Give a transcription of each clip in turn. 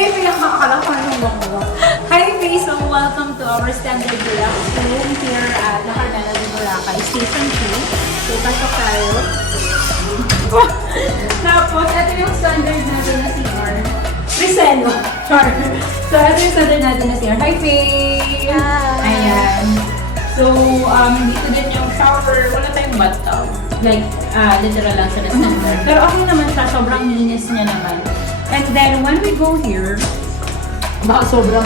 Hi, pinakakala ko anong bangwa. Hi, Faye. So, welcome to our standard Deluxe room here at the Carmela de Boracay, Station 2. So, pasok tayo. Tapos, ito yung standard natin na CR. Priselo. Char. So, ito yung standard natin na CR. Hi, Faye! Hi! Ayan. So, dito din yung shower. Wala tayong bathtub. Like, literal lang siya na standard. Pero okay naman siya. Sobrang linis niya naman. And then, when we go here, sobrang.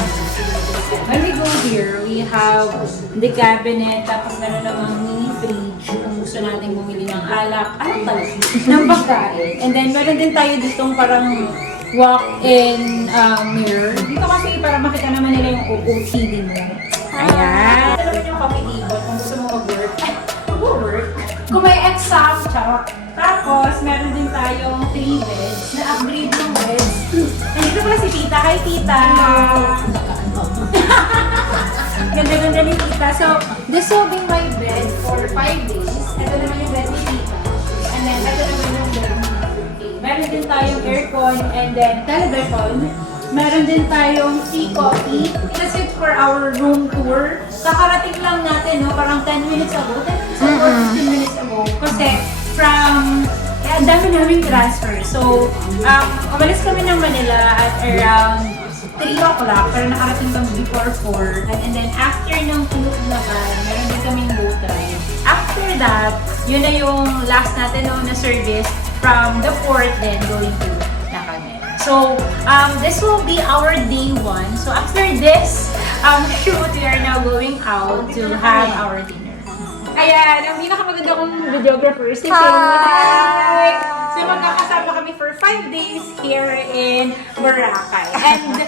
When we go here, we have the cabinet, tapos meron namang mini fridge kung gusto natin bumili ng alak talaga, ng pagkain. And then, meron din tayo ditong parang walk-in mirror. Dito kasi para makita naman nila yung OOTD mo. Ayan. Ito naman yung coffee table kung gusto mo mag-work. Mag-work. Kung may exam, charot. Tapos, meron din tayong 3 beds. Na-upgrade ng beds. Nandito pala si Tita. Hi, Tita! Ganda-ganda ni Tita. So, this will be my bed for 5 days. Ito naman yung bed ni Tita. And then, ito naman yung bed ni Tita. Meron din tayong aircon and then television. Meron din tayong tea coffee. That's it for our room tour. Kakarating lang natin, no? Parang 10 minutes ago. 10 minutes ago or 15 minutes ago. Kasi from, ang dami naming transfer. So, umalis kami ng Manila at around 3 o'clock. Pero nakarating kami before 4. And then after ng tulog naman, meron din kaming boat ride. After that, yun na yung last natin no, na service from the port then going to Carmela. So, this will be our day 1. So, after this shoot, we are now going out to have our dinner. Ayan, ang pinakamaganda kong videographer, si Hi! So, magkakasama kami for 5 days here in Boracay. And